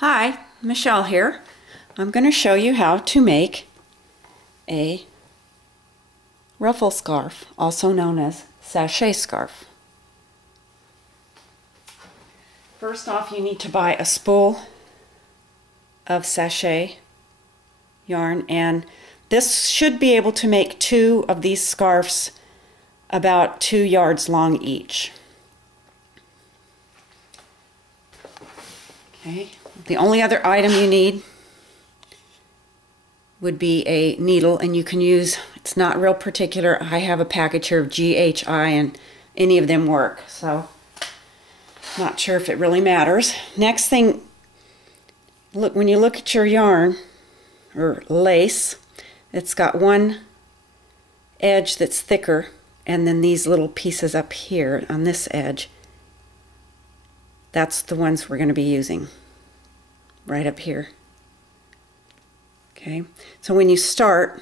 Hi, Michelle here. I'm going to show you how to make a ruffle scarf, also known as sachet scarf. First off, you need to buy a spool of sachet yarn, and this should be able to make 2 of these scarves about 2 yards long each. Okay. The only other item you need would be a needle, and you can use, it's not real particular, I have a package here of GHI and any of them work, so not sure if it really matters. Next thing, look, when you look at your yarn or lace, it's got one edge that's thicker, and then these little pieces up here on this edge, that's the ones we're going to be using right up here. Okay, so when you start,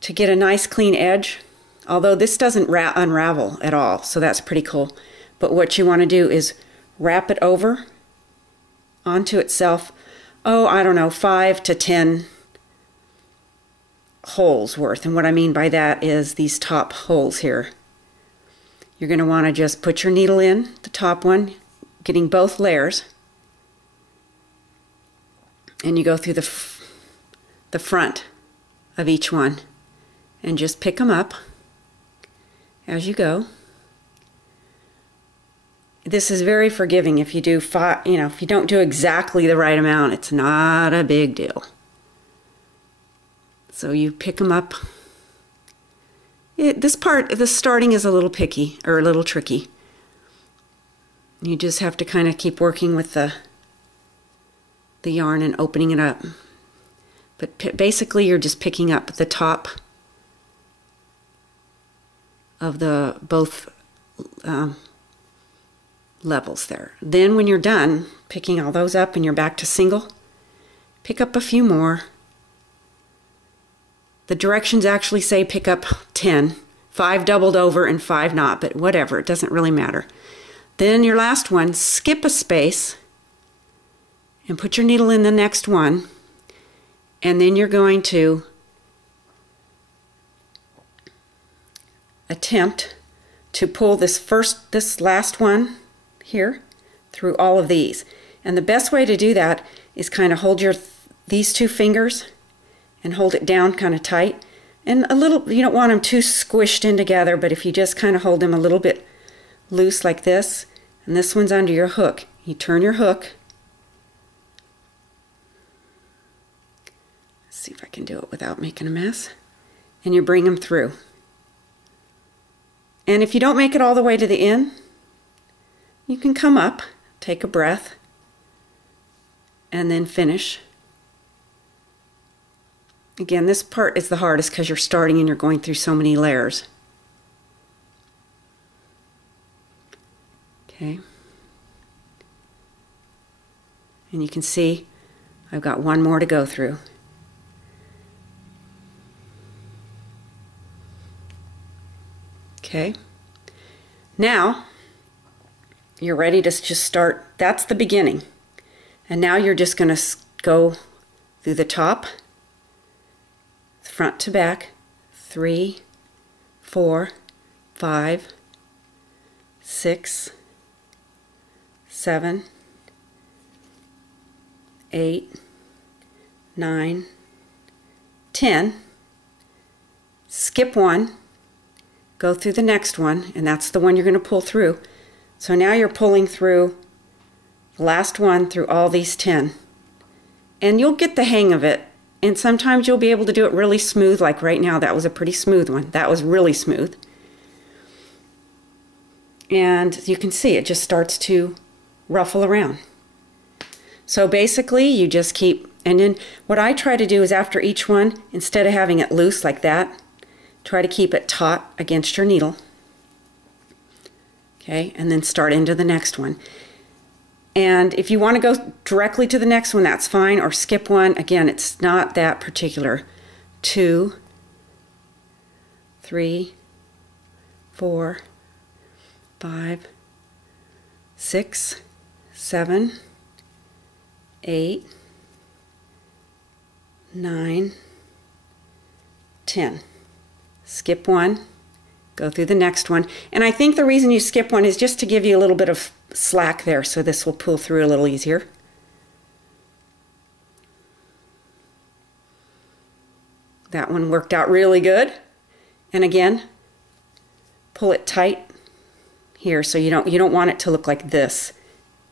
to get a nice clean edge, although this doesn't unravel at all, so that's pretty cool, but what you want to do is wrap it over onto itself, oh, I don't know, 5 to 10 holes worth. And what I mean by that is these top holes here. You're going to want to just put your needle in the top one, getting both layers, and you go through the front of each one and just pick them up as you go. This is very forgiving. If you do if you don't do exactly the right amount, it's not a big deal. So you pick them up. This part, the starting is a little picky or a little tricky. You just have to kind of keep working with the yarn and opening it up. But basically you're just picking up the top of the both levels there. Then when you're done picking all those up and you're back to single, pick up a few more. The directions actually say pick up 10, 5 doubled over and 5 not, but whatever, it doesn't really matter. Then your last one, skip a space and put your needle in the next one, and then you're going to attempt to pull this last one here through all of these. And the best way to do that is kind of hold these 2 fingers and hold it down kind of tight, and a little, you don't want them too squished in together, but if you just kind of hold them a little bit loose like this, and this one's under your hook, you turn your hook. Let's see if I can do it without making a mess, and you bring them through. And if you don't make it all the way to the end, you can come up, take a breath, and then finish. Again, this part is the hardest because you're starting and you're going through so many layers. Okay. And you can see I've got one more to go through. Okay. Now you're ready to just start. That's the beginning. And now you're just going to go through the top, front to back, 3, 4, 5, 6, 7, 8, 9, 10. Skip one, go through the next one, and that's the one you're going to pull through. So now you're pulling through the last one through all these 10. And you'll get the hang of it. And sometimes you'll be able to do it really smooth, like right now. That was a pretty smooth one. That was really smooth. And you can see it just starts to ruffle around. So basically you just keep, and then what I try to do is after each one, instead of having it loose like that, try to keep it taut against your needle. Okay, and then start into the next one. And if you want to go directly to the next one, that's fine, or skip one. Again, it's not that particular. 2, 3, 4, 5, 6, 7, 8, 9, 10. Skip one, go through the next one. And I think the reason you skip one is just to give you a little bit of slack there, so this will pull through a little easier. That one worked out really good. And again, pull it tight here, so you don't want it to look like this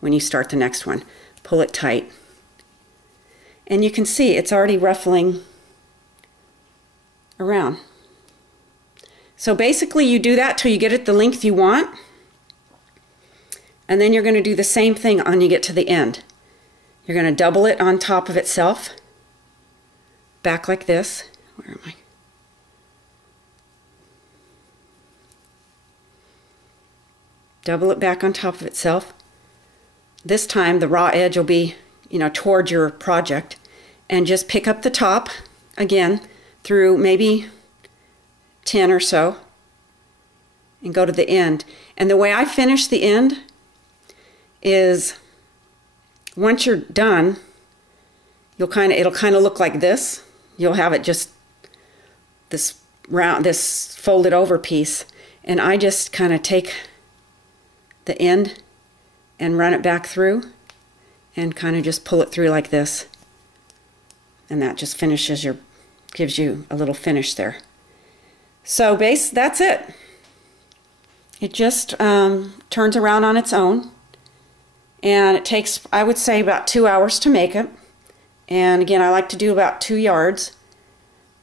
when you start the next one. Pull it tight. And you can see it's already ruffling around. So basically you do that till you get it the length you want, and then you're going to do the same thing when you get to the end. You're going to double it on top of itself, back like this. Where am I? Double it back on top of itself. This time the raw edge will be, toward your project, and just pick up the top again through maybe 10 or so and go to the end. And the way I finish the end is once you're done, it'll kind of look like this. You'll have it just this round, this folded over piece, and I just kind of take the end and run it back through and kind of just pull it through like this, and that just gives you a little finish there. So that's it. It just turns around on its own, and it takes, I would say, about 2 hours to make it. And again, I like to do about 2 yards.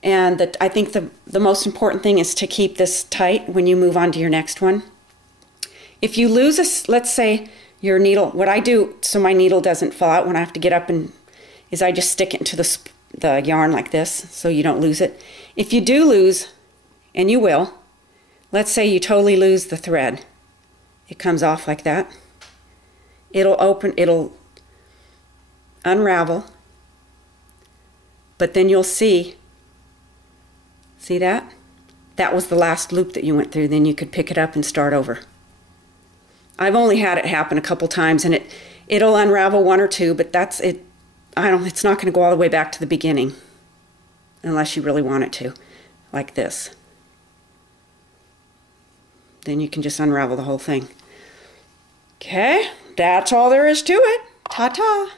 And I think the most important thing is to keep this tight when you move on to your next one. If you lose let's say your needle, what I do so my needle doesn't fall out when I have to get up is I just stick it into the yarn like this so you don't lose it. If you do lose, and you will, let's say you totally lose the thread, it comes off like that. It'll unravel, but then you'll see that? That was the last loop that you went through. Then you could pick it up and start over. I've only had it happen a couple times, and it'll unravel one or two, but that's it. It's not going to go all the way back to the beginning unless you really want it to, like this. Then you can just unravel the whole thing. Okay, that's all there is to it. Ta-ta.